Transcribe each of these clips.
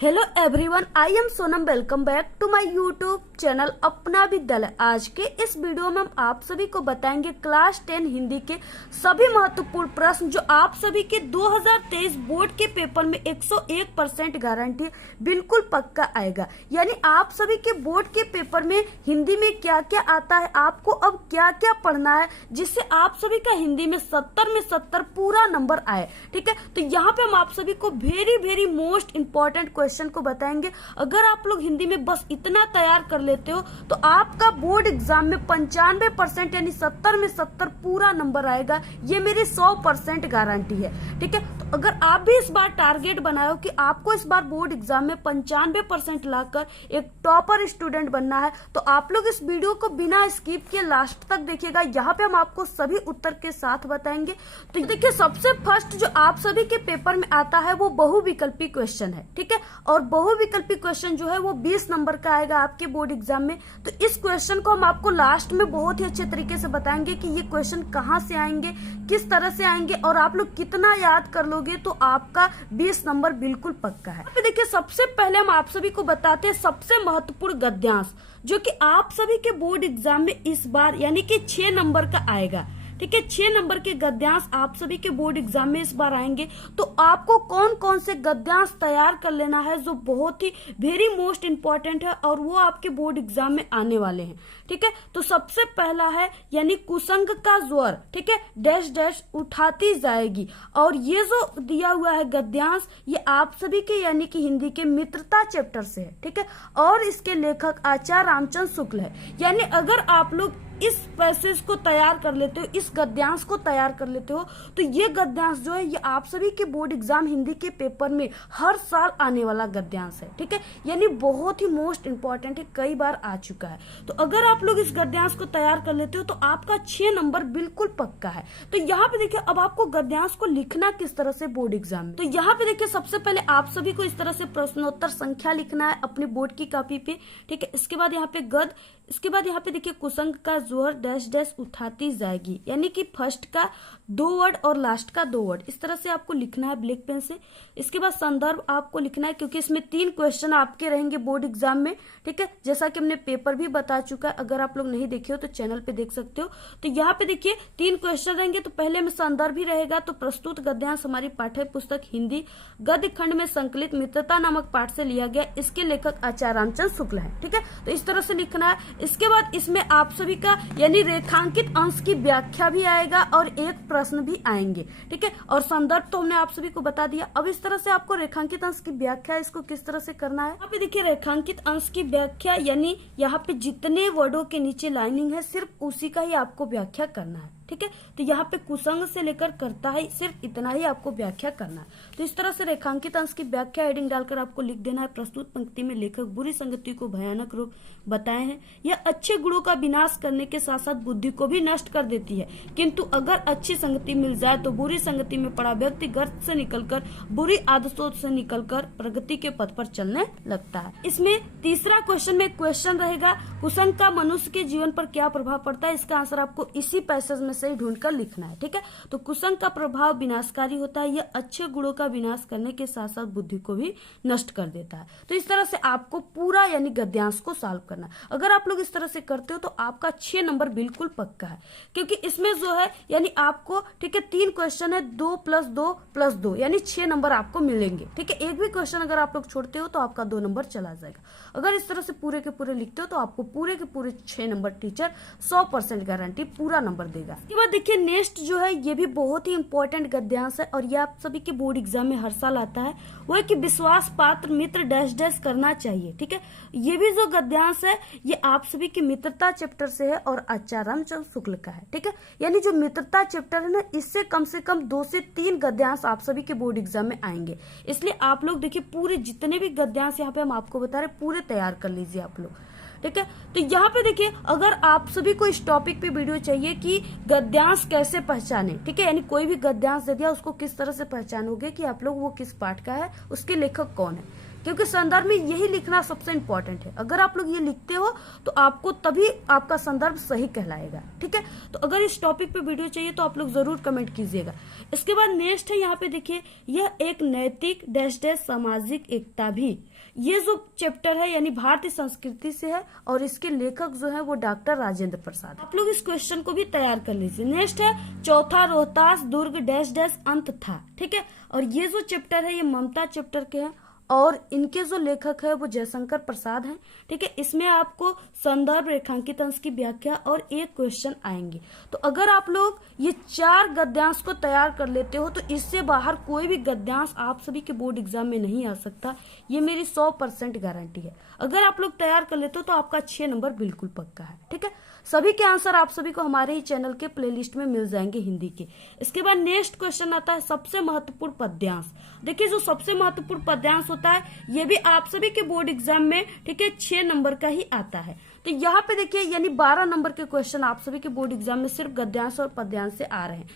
Hello everyone, I am Sonam. Welcome back to my YouTube channel Apna Vidyalaya. आज के इस video में हम आप सभी को बताएंगे क्लास 10 हिंदी के सभी महत्वपूर्ण प्रश्न जो आप सभी के 2023 बोर्ड के पेपर में 101% गारंटी बिल्कुल पक्का आएगा। यानी आप सभी के बोर्ड के पेपर में हिंदी में क्या क्या आता है, आपको अब क्या क्या पढ़ना है, जिससे आप सभी का हिंदी में 70 में 70 पूरा नंबर आए। ठीक है, तो यहाँ पे हम आप सभी को वेरी मोस्ट इंपॉर्टेंट क्वेश्चन को बताएंगे। अगर आप लोग हिंदी में बस इतना तैयार कर लेते हो तो आपका बोर्ड एग्जाम में 95% यानी 70 में 70 पूरा नंबर आएगा। ये मेरी 100% गारंटी है। ठीक है, तो अगर आप भी इस बार टारगेट बनाओ कि आपको इस बार बोर्ड एग्जाम में 95% लाकर एक टॉपर स्टूडेंट बनना है, तो आप लोग इस वीडियो को बिना स्किप किए लास्ट तक देखिएगा। यहाँ पे हम आपको सभी उत्तर के साथ बताएंगे। तो देखिए, सबसे फर्स्ट जो आप सभी के पेपर में आता है वो बहुविकल्पी क्वेश्चन है। ठीक है, और बहुविकल्पी क्वेश्चन जो है वो 20 नंबर का आएगा आपके बोर्ड एग्जाम में। तो इस क्वेश्चन को हम आपको लास्ट में बहुत ही अच्छे तरीके से बताएंगे कि ये क्वेश्चन कहाँ से आएंगे, किस तरह से आएंगे, और आप लोग कितना याद कर लोगे तो आपका 20 नंबर बिल्कुल पक्का है। तो देखिए, सबसे पहले हम आप सभी को बताते हैं सबसे महत्वपूर्ण गद्यांश जो कि आप सभी के बोर्ड एग्जाम में इस बार यानी कि 6 नंबर का आएगा। ठीक है, 6 नंबर के गद्यांश आप सभी के बोर्ड एग्जाम में इस बार आएंगे। तो आपको कौन कौन से गद्यांश तैयार कर लेना है जो बहुत ही वेरी मोस्ट इंपॉर्टेंट है और वो आपके बोर्ड एग्जाम में आने वाले हैं। ठीक है, तो सबसे पहला है यानी कुसंग का ज्वर। ठीक है, डैश डैश उठाती जाएगी। और ये जो दिया हुआ है गद्यांश ये आप सभी के यानी कि हिंदी के मित्रता चैप्टर से है। ठीक है, और इसके लेखक आचार्य रामचंद्र शुक्ल है। यानी अगर आप लोग इस पैसेज को तैयार कर लेते हो, इस गद्यांश को तैयार कर लेते हो, तो ये गद्यांश जो है ये आप सभी के बोर्ड एग्जाम हिंदी के पेपर में हर साल आने वाला गद्यांश है। ठीक है, यानी बहुत ही मोस्ट इंपॉर्टेंट है, कई बार आ चुका है। तो अगर आप लोग इस गद्यांश को तैयार कर लेते हो तो आपका 6 नंबर बिल्कुल पक्का है। तो यहाँ पे देखिए, अब आपको गद्यांश को लिखना किस तरह से बोर्ड एग्जाम में, तो यहाँ पे देखिए सबसे पहले आप सभी को इस तरह से प्रश्नोत्तर संख्या लिखना है अपने बोर्ड की कॉपी पे। ठीक है, इसके बाद यहाँ पे गद, इसके बाद यहाँ पे देखिए कुसंग का जोहर डैश डैश उठाती जाएगी, यानी कि फर्स्ट का 2 वर्ड और लास्ट का 2 वर्ड इस तरह से आपको लिखना है ब्लैक पेन से। इसके बाद संदर्भ आपको लिखना है क्योंकि इसमें 3 क्वेश्चन आपके रहेंगे बोर्ड एग्जाम में। ठीक है, जैसा कि हमने पेपर भी बता चुका है, अगर आप लोग नहीं देखे हो तो चैनल पे देख सकते हो। तो यहाँ पे देखिए 3 क्वेश्चन रहेंगे। तो पहले में संदर्भ ही रहेगा। तो प्रस्तुत गद्यांश हमारी पाठ्य पुस्तक हिंदी गद्य खंड में संकलित मित्रता नामक पाठ से लिया गया। इसके लेखक आचार्य रामचंद्र शुक्ल है। ठीक है, तो इस तरह से लिखना है। इसके बाद इसमें आप सभी का यानी रेखांकित अंश की व्याख्या भी आएगा और एक प्रश्न भी आएंगे। ठीक है, और संदर्भ तो हमने आप सभी को बता दिया। अब इस तरह से आपको रेखांकित अंश की व्याख्या इसको किस तरह से करना है, यहाँ पे देखिए रेखांकित अंश की व्याख्या यानी यहाँ पे जितने वर्डों के नीचे लाइनिंग है सिर्फ उसी का ही आपको व्याख्या करना है। ठीक है, तो यहाँ पे कुसंग से लेकर करता है सिर्फ इतना ही आपको व्याख्या करना है। तो इस तरह से रेखांकित अंश की व्याख्या हेडिंग डालकर आपको लिख देना है। प्रस्तुत पंक्ति में लेखक बुरी संगति को भयानक रूप बताए हैं। यह अच्छे गुणों का विनाश करने के साथ साथ बुद्धि को भी नष्ट कर देती है, किंतु अगर अच्छी संगति मिल जाए तो बुरी संगति में पड़ा व्यक्ति गर्त से निकलकर बुरी आदतों से निकलकर प्रगति के पथ पर चलने लगता है। इसमें तीसरा क्वेश्चन में क्वेश्चन रहेगा कुसंग का मनुष्य के जीवन पर क्या प्रभाव पड़ता है। इसका आंसर आपको इसी पैसेज में से ढूंढकर लिखना है। ठीक है, तो कुसंग का प्रभाव विनाशकारी होता है। यह अच्छे गुणों का विनाश करने के साथ साथ बुद्धि को भी नष्ट कर देता है। तो इस तरह से आपको पूरा यानी गद्यांश को सॉल्व करना है। अगर आप लोग इस तरह से करते हो तो आपका 6 नंबर बिल्कुल पक्का है, क्योंकि इसमें जो है यानी आपको ठीक है 3 क्वेश्चन है, 2 + 2 + 2 यानी 6 नंबर आपको मिलेंगे। ठीक है, एक भी क्वेश्चन अगर आप लोग छोड़ते हो तो आपका 2 नंबर चला जाएगा। अगर इस तरह से पूरे के पूरे लिखते हो तो आपको पूरे के पूरे 6 नंबर टीचर 100% गारंटी पूरा नंबर देगा। इसके बाद देखिए नेक्स्ट जो है ये भी बहुत ही इंपॉर्टेंट गद्यांश है और ये आप सभी के बोर्ड एग्जाम में हर साल आता है। वो है कि विश्वास पात्र मित्र डैश डैश करना चाहिए। ठीक है, ये भी जो गद्यांश है ये आप सभी के मित्रता चैप्टर से है और आचार्य रामचंद्र शुक्ल का है। ठीक है, यानी जो मित्रता चैप्टर है ना, इससे कम से कम 2 से 3 गद्यांश आप सभी के बोर्ड एग्जाम में आएंगे। इसलिए आप लोग देखिए पूरे जितने भी गद्यांश यहाँ पे हम आपको बता रहे पूरे तैयार कर लीजिए आप लोग। ठीक है, तो यहाँ पे देखिए अगर आप सभी को इस टॉपिक पे वीडियो चाहिए कि गद्यांश कैसे पहचाने, ठीक है, यानी कोई भी गद्यांश दे दिया उसको किस तरह से पहचानोगे कि आप लोग वो किस पाठ का है, उसके लेखक कौन है। क्योंकि संदर्भ में यही लिखना सबसे इंपॉर्टेंट है। अगर आप लोग ये लिखते हो तो आपको तभी आपका संदर्भ सही कहलाएगा। ठीक है, तो अगर इस टॉपिक पे वीडियो चाहिए तो आप लोग जरूर कमेंट कीजिएगा। इसके बाद नेक्स्ट है, यहाँ पे देखिए, यह एक नैतिक डैश डैश सामाजिक एकता भी। ये जो चैप्टर है यानी भारतीय संस्कृति से है और इसके लेखक जो है वो डॉक्टर राजेंद्र प्रसाद। आप लोग इस क्वेश्चन को भी तैयार कर लीजिए। नेक्स्ट है चौथा, रोहतास दुर्ग डैश डैश अंत था। ठीक है, और ये जो चैप्टर है ये ममता चैप्टर के हैं और इनके जो लेखक है वो जयशंकर प्रसाद हैं। ठीक है, इसमें आपको संदर्भ, रेखांकित अंश की व्याख्या और एक क्वेश्चन आएंगे। तो अगर आप लोग ये 4 गद्यांश को तैयार कर लेते हो तो इससे बाहर कोई भी गद्यांश आप सभी के बोर्ड एग्जाम में नहीं आ सकता, ये मेरी 100% गारंटी है। अगर आप लोग तैयार कर लेते हो तो आपका 6 नंबर बिल्कुल पक्का है। ठीक है, सभी के आंसर आप सभी को हमारे ही चैनल के प्लेलिस्ट में मिल जाएंगे हिंदी के। इसके बाद नेक्स्ट क्वेश्चन आता है सबसे महत्वपूर्ण पद्यांश। देखिए, जो सबसे महत्वपूर्ण पद्यांश होता है ये भी आप सभी के बोर्ड एग्जाम में, ठीक है, 6 नंबर का ही आता है। तो यहाँ पे देखिए, यानी 12 नंबर के क्वेश्चन आप सभी के बोर्ड एग्जाम में सिर्फ गद्यांश और पद्यांश से आ रहे हैं।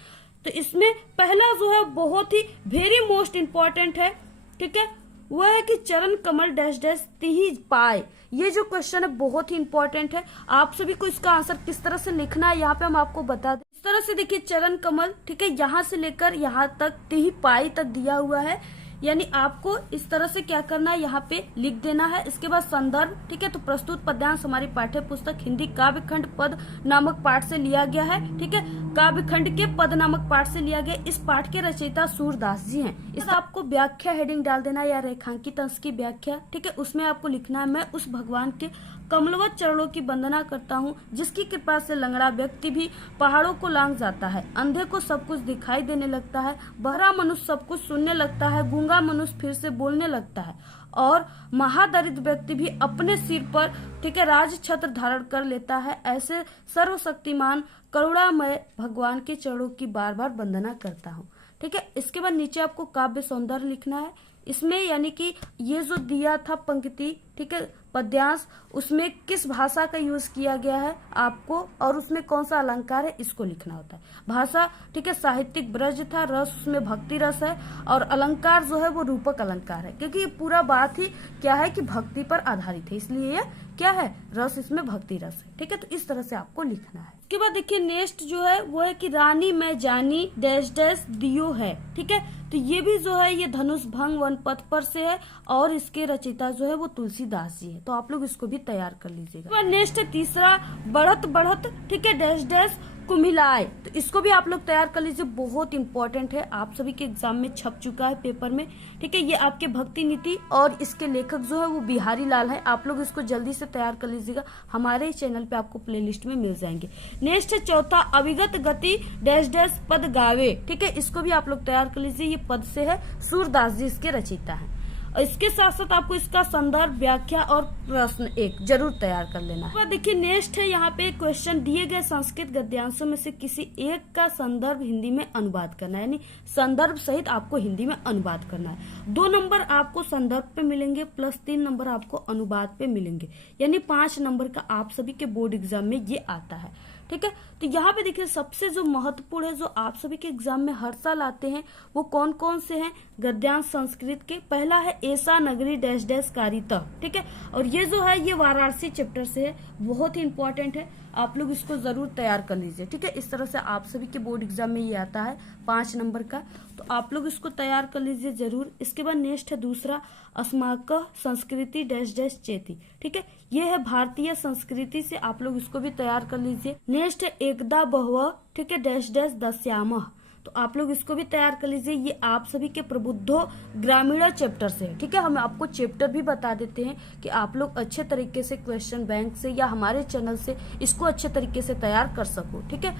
तो इसमें पहला जो है बहुत ही वेरी मोस्ट इंपॉर्टेंट है। ठीक है, वह है कि चरण कमल डैश डैश तिहि पाए। ये जो क्वेश्चन है बहुत ही इंपॉर्टेंट है। आप सभी को इसका आंसर किस तरह से लिखना है यहाँ पे हम आपको बता दें। इस तरह से देखिए, चरण कमल, ठीक है, यहाँ से लेकर यहाँ तक तिहि पाई तक दिया हुआ है, यानी आपको इस तरह से क्या करना है, यहाँ पे लिख देना है। इसके बाद संदर्भ, ठीक है, तो प्रस्तुत पद्यांश हमारी पाठ्य पुस्तक हिंदी काव्यखंड पद नामक पाठ से लिया गया है। ठीक है, काव्यखंड के पद नामक पाठ से लिया गया। इस पाठ के रचयिता सूरदास जी हैं। इस आपको व्याख्या हेडिंग डाल देना या रेखांकित अंश की व्याख्या। ठीक है, उसमें आपको लिखना है, मैं उस भगवान के कमलवत चरणों की वंदना करता हूँ जिसकी कृपा से लंगड़ा व्यक्ति भी पहाड़ों को लांघ जाता है, अंधे को सब कुछ दिखाई देने लगता है, बहरा मनुष्य सब कुछ सुनने लगता है, गूंगा मनुष्य फिर से बोलने लगता है और महादरिद्र व्यक्ति भी अपने सिर पर, ठीक है, राज छत्र धारण कर लेता है। ऐसे सर्वशक्तिमान करुणामय भगवान के चरणों की बार बार वंदना करता हूँ। ठीक है, इसके बाद नीचे आपको काव्य सौंदर्य लिखना है। इसमें यानी कि ये जो दिया था पंक्ति, ठीक है, पद्यांश, उसमें किस भाषा का यूज किया गया है आपको और उसमें कौन सा अलंकार है इसको लिखना होता है। भाषा, ठीक है, साहित्यिक ब्रज था, रस उसमें भक्ति रस है और अलंकार जो है वो रूपक अलंकार है, क्योंकि ये पूरा बात ही क्या है कि भक्ति पर आधारित है, इसलिए ये क्या है, रस, इसमें भक्ति रस है। ठीक है, तो इस तरह से आपको लिखना है। उसके बाद देखिए नेक्स्ट जो है वो है कि रानी मैं जानी डैश डैश दियो है। ठीक है, तो ये भी जो है ये धनुष भंग वन पथ पर से है और इसके रचयिता जो है वो तुलसीदास जी है। तो आप लोग इसको भी तैयार कर लीजिएगा। नेक्स्ट है तीसरा, बढ़त बढ़त, ठीक है, डैश डैश कुम्हिलाए। तो इसको भी आप लोग तैयार कर लीजिए, बहुत इंपॉर्टेंट है, आप सभी के एग्जाम में छप चुका है पेपर में। ठीक है, ये आपके भक्ति नीति और इसके लेखक जो है वो बिहारी लाल है। आप लोग इसको जल्दी से तैयार कर लीजिएगा, हमारे चैनल पे आपको प्लेलिस्ट में मिल जाएंगे। नेक्स्ट है चौथा, अविगत गति डैश डैश पद गावे। ठीक है, इसको भी आप लोग तैयार कर लीजिए, ये पद से है, सूरदास जी इसके रचयिता है। और इसके साथ साथ आपको इसका संदर्भ, व्याख्या और प्रश्न एक जरूर तैयार कर लेना है। देखिए नेक्स्ट है, यहाँ पे क्वेश्चन दिए गए संस्कृत गद्यांशों में से किसी एक का संदर्भ हिंदी में अनुवाद करना है, यानी संदर्भ सहित आपको हिंदी में अनुवाद करना है। 2 नंबर आपको संदर्भ पे मिलेंगे प्लस 3 नंबर आपको अनुवाद पे मिलेंगे, यानी 5 नंबर का आप सभी के बोर्ड एग्जाम में ये आता है। ठीक है, तो यहाँ पे देखिए सबसे जो महत्वपूर्ण है, जो आप सभी के एग्जाम में हर साल आते हैं, वो कौन कौन से हैं गद्यांश संस्कृत के। पहला है ऐसा नगरी डैश डैश कारिता। ठीक है, और ये जो है ये वाराणसी चैप्टर से है, बहुत ही इंपॉर्टेंट है, आप लोग इसको जरूर तैयार कर लीजिए। ठीक है, इस तरह से आप सभी के बोर्ड एग्जाम में ये आता है 5 नंबर का, तो आप लोग इसको तैयार कर लीजिए जरूर। इसके बाद नेक्स्ट है दूसरा, अस्माकः संस्कृति डैश डैश चेती। ठीक है, ये है भारतीय संस्कृति से, आप लोग इसको भी तैयार कर लीजिए। नेक्स्ट है एकदा बहुव, ठीक है, डैश डैश दस्यामः। तो आप लोग इसको भी तैयार कर लीजिए, ये आप सभी के प्रबुद्धो ग्रामीण चैप्टर से है। ठीक है, हम आपको चैप्टर भी बता देते हैं कि आप लोग अच्छे तरीके से क्वेश्चन बैंक से या हमारे चैनल से इसको अच्छे तरीके से तैयार कर सको। ठीक है,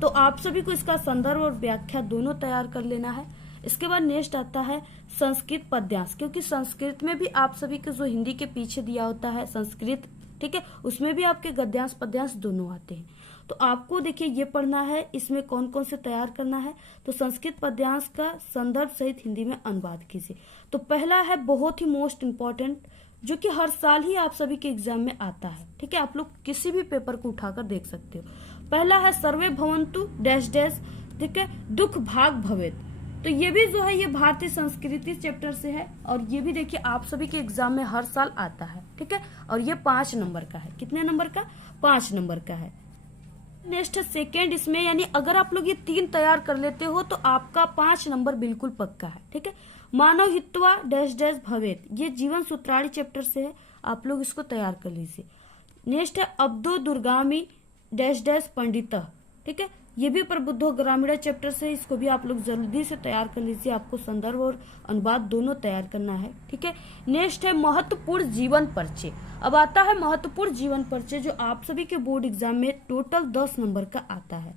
तो आप सभी को इसका संदर्भ और व्याख्या दोनों तैयार कर लेना है। इसके बाद नेक्स्ट आता है संस्कृत पद्यांश, क्योंकि संस्कृत में भी आप सभी के जो हिंदी के पीछे दिया होता है संस्कृत, ठीक है, उसमें भी आपके गद्यांश पद्यांश दोनों आते हैं। तो आपको देखिए ये पढ़ना है, इसमें कौन कौन से तैयार करना है। तो संस्कृत पद्यांश का संदर्भ सहित हिंदी में अनुवाद कीजिए। तो पहला है बहुत ही मोस्ट इम्पोर्टेंट, जो कि हर साल ही आप सभी के एग्जाम में आता है। ठीक है, आप लोग किसी भी पेपर को उठाकर देख सकते हो। पहला है सर्वे भवन्तु डैश डैश, ठीक है, दुख भाग भवेत। तो ये भी जो है ये भारतीय संस्कृति चैप्टर से है, और ये भी देखिए आप सभी के एग्जाम में हर साल आता है, ठीक है। और ये 5 नंबर का है। कितने नंबर का? 5 नंबर का है। नेक्स्ट है सेकेंड, इसमें यानी अगर आप लोग ये 3 तैयार कर लेते हो तो आपका 5 नंबर बिल्कुल पक्का है, ठीक है। मानव हित्वा डैश डैश भवेत, ये जीवन सूत्राणी चैप्टर से है, आप लोग इसको तैयार कर लीजिए। नेक्स्ट है अब्दो दुर्गामी डैश डैश पंडित, ठीक है, ये भी प्रबुद्धो ग्रामीण चैप्टर से, इसको भी आप लोग जल्दी से तैयार कर लीजिए, आपको संदर्भ और अनुवाद दोनों तैयार करना है, ठीक है। नेक्स्ट है महत्वपूर्ण जीवन परिचय। अब आता है महत्वपूर्ण जीवन परिचय, जो आप सभी के बोर्ड एग्जाम में टोटल 10 नंबर का आता है,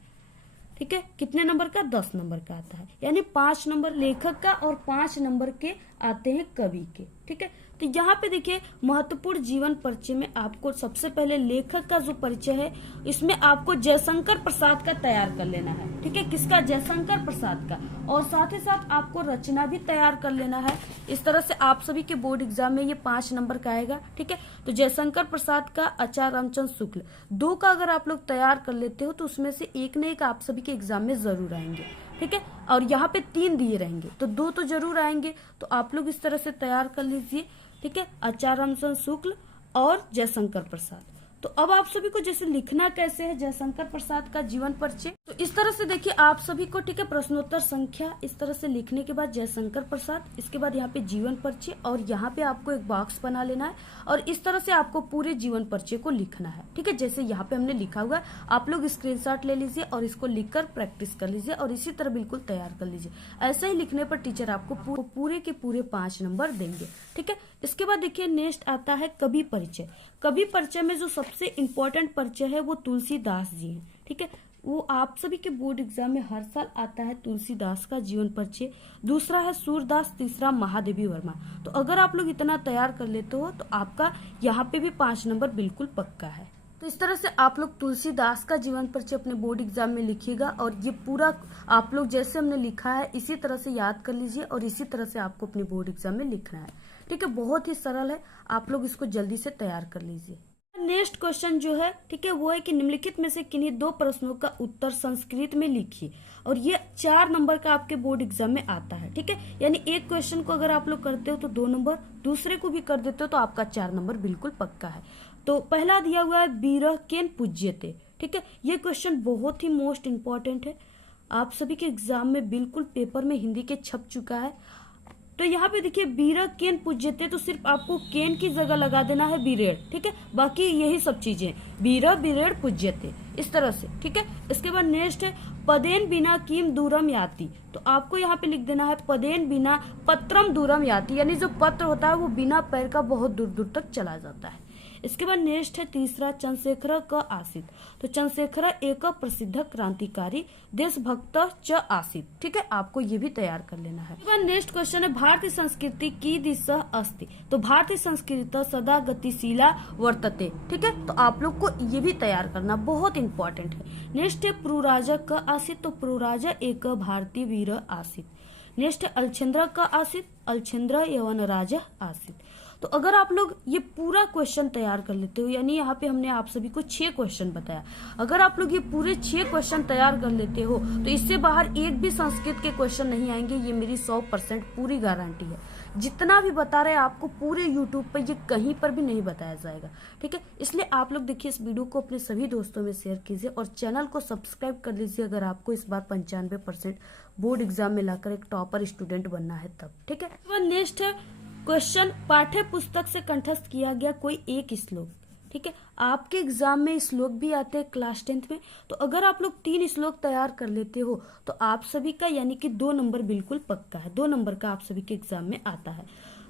ठीक है। कितने नंबर का? 10 नंबर का आता है, यानी 5 नंबर लेखक का और 5 नंबर के आते हैं कवि के, ठीक है। तो यहाँ पे देखिए महत्वपूर्ण जीवन परिचय में आपको सबसे पहले लेखक का जो परिचय है, इसमें आपको जयशंकर प्रसाद का तैयार कर लेना है, ठीक है। किसका? जयशंकर प्रसाद का। और साथ ही साथ आपको रचना भी तैयार कर लेना है। इस तरह से आप सभी के बोर्ड एग्जाम में ये 5 नंबर का आएगा, ठीक है। तो जयशंकर प्रसाद का, आचार्य रामचंद्र शुक्ल, 2 का अगर आप लोग तैयार कर लेते हो तो उसमें से एक न एक आप सभी के एग्जाम में जरूर आएंगे, ठीक है। और यहाँ पे 3 दिए रहेंगे तो 2 तो जरूर आएंगे, तो आप लोग इस तरह से तैयार कर लीजिए, ठीक है। आचार्य रामचंद्र शुक्ल और जयशंकर प्रसाद। तो अब आप सभी को जैसे लिखना कैसे है जयशंकर प्रसाद का जीवन परिचय, तो इस तरह से देखिए आप सभी को, ठीक है, प्रश्नोत्तर संख्या इस तरह से लिखने के बाद जयशंकर प्रसाद, इसके बाद यहाँ पे जीवन परिचय, और यहाँ पे आपको एक बॉक्स बना लेना है और इस तरह से आपको पूरे जीवन परिचय को लिखना है, ठीक है। जैसे यहाँ पे हमने लिखा हुआ है, आप लोग स्क्रीनशॉट ले लीजिए और इसको लिखकर प्रैक्टिस कर लीजिए और इसी तरह बिल्कुल तैयार कर लीजिए। ऐसे ही लिखने पर टीचर आपको पूरे के पूरे 5 नंबर देंगे, ठीक है। इसके बाद देखिए नेक्स्ट आता है कवि परिचय। कवि परिचय में जो सबसे इम्पोर्टेंट परिचय है वो तुलसीदास जी हैं, ठीक है। वो आप सभी के बोर्ड एग्जाम में हर साल आता है, तुलसीदास का जीवन परिचय। दूसरा है सूरदास, तीसरा महादेवी वर्मा। तो अगर आप लोग इतना तैयार कर लेते हो तो आपका यहाँ पे भी 5 नंबर बिल्कुल पक्का है। तो इस तरह से आप लोग तुलसीदास का जीवन परिचय अपने बोर्ड एग्जाम में लिखिएगा और ये पूरा आप लोग जैसे हमने लिखा है इसी तरह से याद कर लीजिए और इसी तरह से आपको अपने बोर्ड एग्जाम में लिखना है, ठीक है। बहुत ही सरल है, आप लोग इसको जल्दी से तैयार कर लीजिए। नेक्स्ट क्वेश्चन जो है, ठीक है, वो है कि निम्नलिखित में से किन्हीं 2 प्रश्नों का उत्तर संस्कृत में लिखिए, और ये 4 नंबर का आपके बोर्ड एग्जाम में आता है, ठीक है। यानी एक क्वेश्चन को अगर आप लोग करते हो तो 2 नंबर, दूसरे को भी कर देते हो तो आपका 4 नंबर बिल्कुल पक्का है। तो पहला दिया हुआ है बीरह केन पूज्यते, ठीक है। ये क्वेश्चन बहुत ही मोस्ट इंपॉर्टेंट है, आप सभी के एग्जाम में बिल्कुल पेपर में हिंदी के छप चुका है। तो यहाँ पे देखिए बीरह केन पूज्यते, तो सिर्फ आपको केन की जगह लगा देना है बीरेड़, ठीक है। बाकी यही सब चीजें बीरह बीरेड़ पूज्यते, इस तरह से, ठीक है। इसके बाद नेक्स्ट है पदेन बिना किम दूरम याति, तो आपको यहाँ पे लिख देना है पदेन बिना पत्रम दूरम याति, यानी जो पत्र होता है वो बिना पैर का बहुत दूर दूर तक चला जाता है। इसके बाद नेक्स्ट है तीसरा चंद्रशेखर का आसित, तो चंद्रशेखर एक प्रसिद्ध क्रांतिकारी देशभक्त च आसित, ठीक है। आपको ये भी तैयार कर लेना है। इसके बाद नेक्स्ट क्वेश्चन है भारतीय संस्कृति की दिशा अस्ति, तो भारतीय संस्कृति सदा गतिशीला वर्तते, ठीक है। तो आप लोग को ये भी तैयार करना बहुत इंपॉर्टेंट है। नेक्स्ट है प्रुराजा का आसित, तो प्रुराजा एक भारतीय वीर आसित। नेक्स्ट है अलछेंद्र का आसित, अलछेंद्र यवन राजा आसित। तो अगर आप लोग ये पूरा क्वेश्चन तैयार कर लेते हो, यानी यहाँ पे हमने आप सभी को 6 क्वेश्चन बताया, अगर आप लोग ये पूरे 6 क्वेश्चन तैयार कर लेते हो तो इससे बाहर एक भी संस्कृत के क्वेश्चन नहीं आएंगे, ये मेरी 100% पूरी गारंटी है। जितना भी बता रहे हैं आपको पूरे यूट्यूब पर ये कहीं पर भी नहीं बताया जाएगा, ठीक है। इसलिए आप लोग देखिए इस वीडियो को अपने सभी दोस्तों में शेयर कीजिए और चैनल को सब्सक्राइब कर लीजिए अगर आपको इस बार 95% बोर्ड एग्जाम में लाकर एक टॉपर स्टूडेंट बनना है तब, ठीक है। नेक्स्ट है क्वेश्चन पाठ्य पुस्तक से कंठस्थ किया गया कोई एक श्लोक, ठीक है। आपके एग्जाम में श्लोक भी आते हैं क्लास 10th में, तो अगर आप लोग 3 श्लोक तैयार कर लेते हो तो आप सभी का यानी कि 2 नंबर बिल्कुल पक्का है, 2 नंबर का आप सभी के एग्जाम में आता है।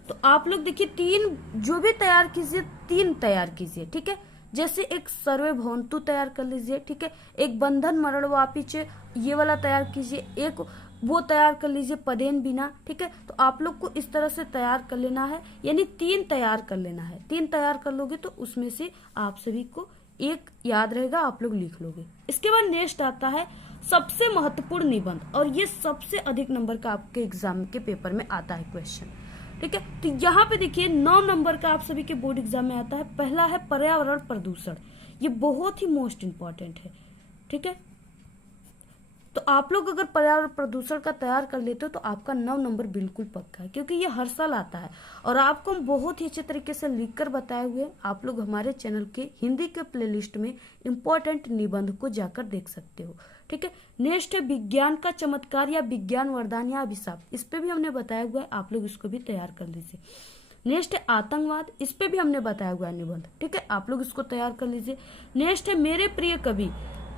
तो आप लोग देखिए 3 जो भी तैयार कीजिए, 3 तैयार कीजिए, ठीक है। जैसे एक सर्वे भवंतु तैयार कर लीजिए, ठीक है। एक बंधन मरण वापिच ये वाला तैयार कीजिए, एक वो तैयार कर लीजिए पदेन बिना, ठीक है। तो आप लोग को इस तरह से तैयार कर लेना है, यानी 3 तैयार कर लेना है। 3 तैयार कर लोगे तो उसमें से आप सभी को एक याद रहेगा, आप लोग लिख लोगे। इसके बाद नेक्स्ट आता है सबसे महत्वपूर्ण निबंध, और ये सबसे अधिक नंबर का आपके एग्जाम के पेपर में आता है क्वेश्चन, ठीक है। तो यहाँ पे देखिए 9 नंबर का आप सभी के बोर्ड एग्जाम में आता है। पहला है पर्यावरण प्रदूषण, ये बहुत ही मोस्ट इंपॉर्टेंट है, ठीक है। तो आप लोग अगर पर्यावरण प्रदूषण का तैयार कर लेते हो तो आपका 9 नंबर बिल्कुल पक्का है, क्योंकि ये हर साल आता है और आपको हम बहुत ही अच्छे तरीके से लिख कर बताए हुए हैं। आप लोग हमारे चैनल के हिंदी के प्लेलिस्ट में इम्पोर्टेंट निबंध को जाकर देख सकते हो। ठीक है, नेक्स्ट है विज्ञान का चमत्कार या विज्ञान वरदान या अभिशाप, इस पे भी हमने बताया हुआ है, आप लोग इसको भी तैयार कर लीजिए। नेक्स्ट है आतंकवाद, इस पे भी हमने बताया हुआ है निबंध। ठीक है, आप लोग इसको तैयार कर लीजिए। नेक्स्ट है मेरे प्रिय कवि,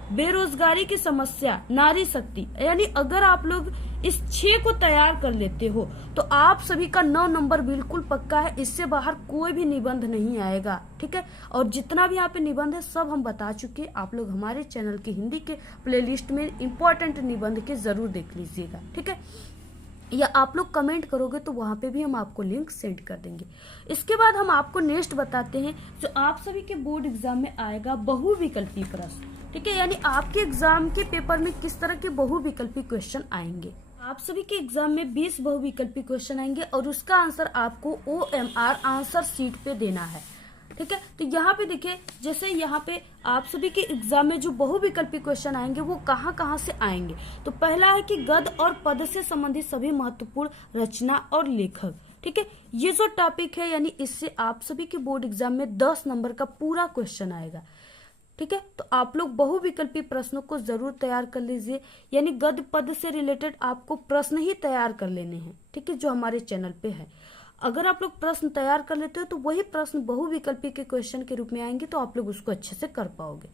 बेरोजगारी की समस्या, नारी शक्ति, यानी अगर आप लोग इस 6 को तैयार कर लेते हो तो आप सभी का 9 नंबर बिल्कुल पक्का है, इससे बाहर कोई भी निबंध नहीं आएगा। ठीक है, और जितना भी यहाँ पे निबंध है सब हम बता चुके हैं, आप लोग हमारे चैनल के हिंदी के प्लेलिस्ट में इंपॉर्टेंट निबंध के जरूर देख लीजिएगा। ठीक है, या आप लोग कमेंट करोगे तो वहां पे भी हम आपको लिंक सेंड कर देंगे। इसके बाद हम आपको नेक्स्ट बताते हैं जो आप सभी के बोर्ड एग्जाम में आएगा, बहुविकल्पी प्रश्न। ठीक है, यानी आपके एग्जाम के पेपर में किस तरह के बहुविकल्पी क्वेश्चन आएंगे। आप सभी के एग्जाम में 20 बहुविकल्पी क्वेश्चन आएंगे और उसका आंसर आपको OMR आंसर शीट पे देना है। ठीक है, तो यहाँ पे देखिए, जैसे यहाँ पे आप सभी के एग्जाम में जो बहुविकल्पी क्वेश्चन आएंगे वो कहाँ से आएंगे। तो पहला है कि गद्य और पद से संबंधित सभी महत्वपूर्ण रचना और लेखक। ठीक है, ये जो टॉपिक है यानी इससे आप सभी के बोर्ड एग्जाम में 10 नंबर का पूरा क्वेश्चन आएगा। ठीक है, तो आप लोग बहुविकल्पी प्रश्नों को जरूर तैयार कर लीजिए, यानी गद्य पद से रिलेटेड आपको प्रश्न ही तैयार कर लेने हैं। ठीक है, जो हमारे चैनल पे है, अगर आप लोग प्रश्न तैयार कर लेते हो तो वही प्रश्न बहुविकल्पी के क्वेश्चन के रूप में आएंगे, तो आप लोग उसको अच्छे से कर पाओगे।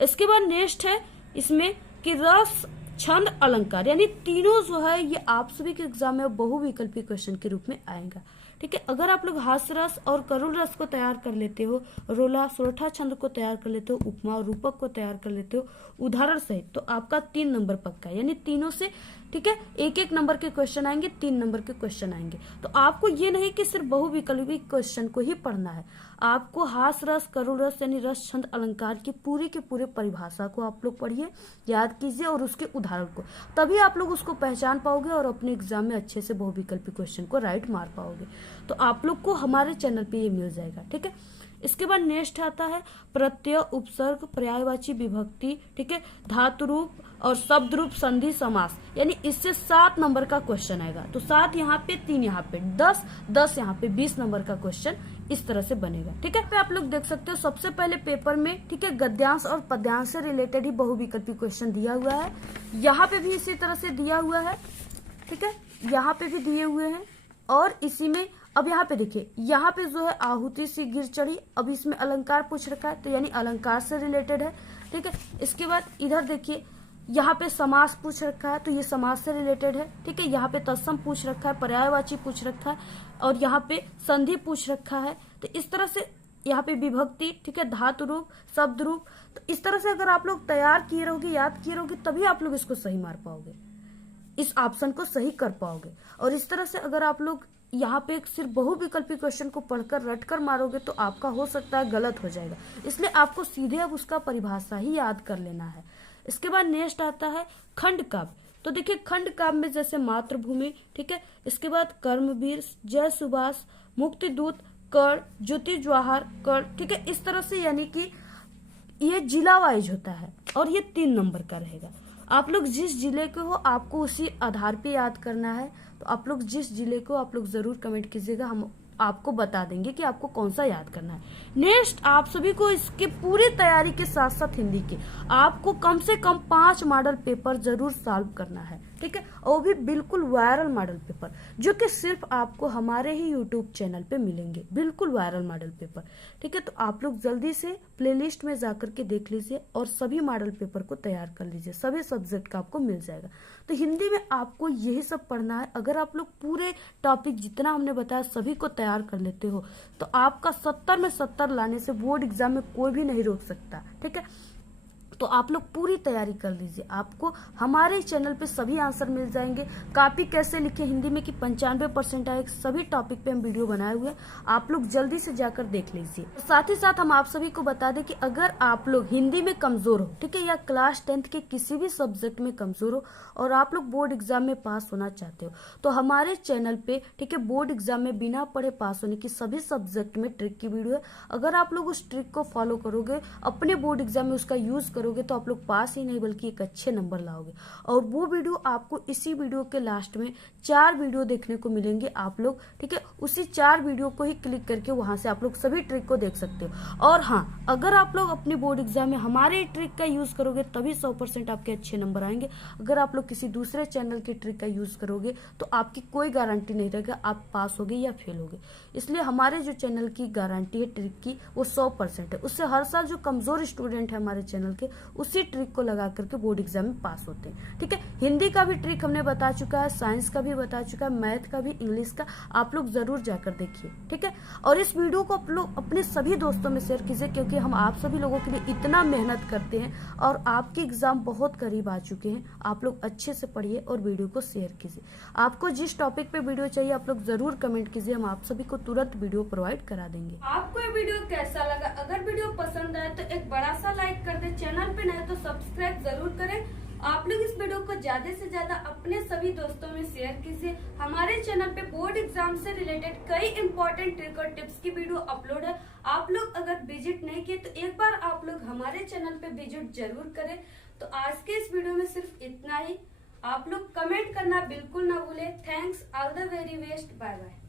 इसके बाद नेक्स्ट है इसमें कि रस, छंद, अलंकार, यानी तीनों जो है ये आप सभी के एग्जाम में बहुविकल्पी क्वेश्चन के रूप में आएगा। ठीक है, अगर आप लोग हास्य रस और करुण रस को तैयार कर लेते हो, रोला सोरठा छंद को तैयार कर लेते हो, उपमा और रूपक को तैयार कर लेते हो उदाहरण सहित, तो आपका 3 नंबर पक्का है, यानी तीनों से ठीक है 1-1 नंबर के क्वेश्चन आएंगे, 3 नंबर के क्वेश्चन आएंगे। तो आपको ये नहीं कि सिर्फ बहुविकल्पी क्वेश्चन को ही पढ़ना है, आपको हास रस, करुण रस यानी रस, छंद, अलंकार की पूरी के पूरे परिभाषा को आप लोग पढ़िए, याद कीजिए और उसके उदाहरण को, तभी आप लोग उसको पहचान पाओगे और अपने एग्जाम में अच्छे से बहुविकल्पी क्वेश्चन को राइट मार पाओगे। तो आप लोग को हमारे चैनल पे ये मिल जाएगा। ठीक है, इसके बाद नेक्स्ट आता है प्रत्यय, उपसर्ग, पर्यायवाची विभक्ति, ठीक है, धातु रूप और शब्द रूप, संधि, समास, यानी इससे 7 नंबर का क्वेश्चन आएगा। तो 7 यहाँ पे, 3 यहाँ पे, 10 यहाँ पे 20 नंबर का क्वेश्चन इस तरह से बनेगा। ठीक है, पे आप लोग देख सकते हो सबसे पहले पेपर में ठीक है गद्यांश और पद्यांश से रिलेटेड ही बहुविकल्पी क्वेश्चन दिया हुआ है, यहाँ पे भी इसी तरह से दिया हुआ है। ठीक है, यहाँ पे भी दिए हुए हैं और इसी में अब यहाँ पे देखिए, यहाँ पे जो है आहुति सी गिर चढ़ी, अब इसमें अलंकार पूछ रखा है, तो यानी अलंकार से रिलेटेड है। ठीक है, इसके बाद इधर देखिए यहाँ पे समास पूछ रखा है, तो ये समास से रिलेटेड है। ठीक है, यहाँ पे तत्सम पूछ रखा है, पर्यायवाची पूछ रखा है और यहाँ पे संधि पूछ रखा है। तो इस तरह से यहाँ पे विभक्ति, ठीक है, धातु रूप, शब्द रूप, तो इस तरह से अगर आप लोग तैयार किए रहोगे, याद किए रहोगे, तभी आप लोग इसको सही मार पाओगे, इस ऑप्शन को सही कर पाओगे। और इस तरह से अगर आप लोग यहाँ पे सिर्फ बहुविकल्पी क्वेश्चन को पढ़कर रट कर मारोगे तो आपका हो सकता है गलत हो जाएगा, इसलिए आपको सीधे अब उसका परिभाषा ही याद कर लेना है। इसके बाद नेक्स्ट आता है खंड काव्य। तो देखिए खंड काव्य में जैसे मातृभूमि, ठीक है, इसके बाद कर्मवीर, जय सुभाष, मुक्तिदूत, कर्ण, ज्योति जवाहर, कर्ण, ठीक है, इस तरह से यानी कि ये जिला वाइज होता है और ये 3 नंबर का रहेगा। आप लोग जिस जिले के हो आपको उसी आधार पे याद करना है, तो आप लोग जिस जिले को आप लोग जरूर कमेंट कीजिएगा, हम आपको बता देंगे कि आपको कौन सा याद करना है। नेक्स्ट आप सभी को इसके पूरी तैयारी के साथ साथ हिंदी के आपको कम से कम 5 मॉडल पेपर जरूर सॉल्व करना है, ठीक है, और भी बिल्कुल वायरल मॉडल पेपर जो कि सिर्फ आपको हमारे ही यूट्यूब चैनल पे मिलेंगे, बिल्कुल वायरल मॉडल पेपर। ठीक है, तो आप लोग जल्दी से प्लेलिस्ट में जाकर के देख लीजिए और सभी मॉडल पेपर को तैयार कर लीजिए, सभी सब्जेक्ट का आपको मिल जाएगा। तो हिंदी में आपको यही सब पढ़ना है। अगर आप लोग पूरे टॉपिक जितना हमने बताया सभी को तैयार कर लेते हो तो आपका 70 में 70 लाने से बोर्ड एग्जाम में कोई भी नहीं रोक सकता। ठीक है, तो आप लोग पूरी तैयारी कर लीजिए, आपको हमारे चैनल पे सभी आंसर मिल जाएंगे। कॉपी कैसे लिखे हिंदी में कि 95% आए, सभी टॉपिक पे हम वीडियो बनाए हुए हैं, आप लोग जल्दी से जाकर देख लीजिए। साथ ही साथ हम आप सभी को बता दें कि अगर आप लोग हिंदी में कमजोर हो, ठीक है, या क्लास 10th के किसी भी सब्जेक्ट में कमजोर हो और आप लोग बोर्ड एग्जाम में पास होना चाहते हो तो हमारे चैनल पे ठीक है बोर्ड एग्जाम में बिना पढ़े पास होने की सभी सब्जेक्ट में ट्रिक की वीडियो है। अगर आप लोग उस ट्रिक को फॉलो करोगे, अपने बोर्ड एग्जाम में उसका यूज करोगे करोगे तो आप लोग पास ही नहीं बल्कि एक अच्छे नंबर लाओगे। और वो वीडियो आपको इसी वीडियो के लास्ट में 4 वीडियो देखने को मिलेंगे आप लोग, ठीक है। उसी 4 वीडियो को ही क्लिक करके वहां से आप लोग सभी ट्रिक को देख सकते हो। और हाँ, अगर आप लोग अपने बोर्ड एग्जाम में हमारे ट्रिक का यूज करोगे तभी 100% आपके अच्छे नंबर आएंगे। अगर आप लोग किसी दूसरे चैनल की ट्रिक का यूज करोगे तो आपकी कोई गारंटी नहीं रहेगा आप पास होगे या फेल होगे। इसलिए हमारे जो चैनल की गारंटी है ट्रिक की वो 100% है। उससे हर साल जो कमजोर स्टूडेंट है हमारे चैनल के उसी ट्रिक को लगा करके बोर्ड एग्जाम में पास होते हैं, ठीक है। हिंदी का भी ट्रिक हमने बता चुका है, साइंस का भी बता चुका है, मैथ का भी, इंग्लिश का, आप लोग जरूर जाकर देखिए, ठीक है। और इस वीडियो को आप लोग अपने सभी दोस्तों में शेयर कीजिए, क्योंकि हम आप सभी लोगों के लिए इतना मेहनत करते हैं और आपके एग्जाम बहुत करीब आ चुके हैं। आप लोग अच्छे से पढ़िए और वीडियो को शेयर कीजिए। आपको जिस टॉपिक पे वीडियो चाहिए आप लोग जरूर कमेंट कीजिए, हम आप सभी को तुरंत वीडियो प्रोवाइड करा देंगे। आपको ये वीडियो कैसा लगा? अगर वीडियो पसंद आए तो एक बड़ा सा लाइक कर दे, चैनल पे नए तो सब्सक्राइब जरूर करें। आप लोग इस वीडियो को ज्यादा से ज्यादा अपने सभी दोस्तों में शेयर कीजिए। हमारे चैनल पे बोर्ड एग्जाम से रिलेटेड कई इंपॉर्टेंट ट्रिक और टिप्स की वीडियो अपलोड है। आप लोग अगर विजिट नहीं किए तो एक बार आप लोग हमारे चैनल पे विजिट जरूर करें। तो आज के इस वीडियो में सिर्फ इतना ही। आप लोग कमेंट करना बिल्कुल ना भूले। Thanks, all the very best, bye bye.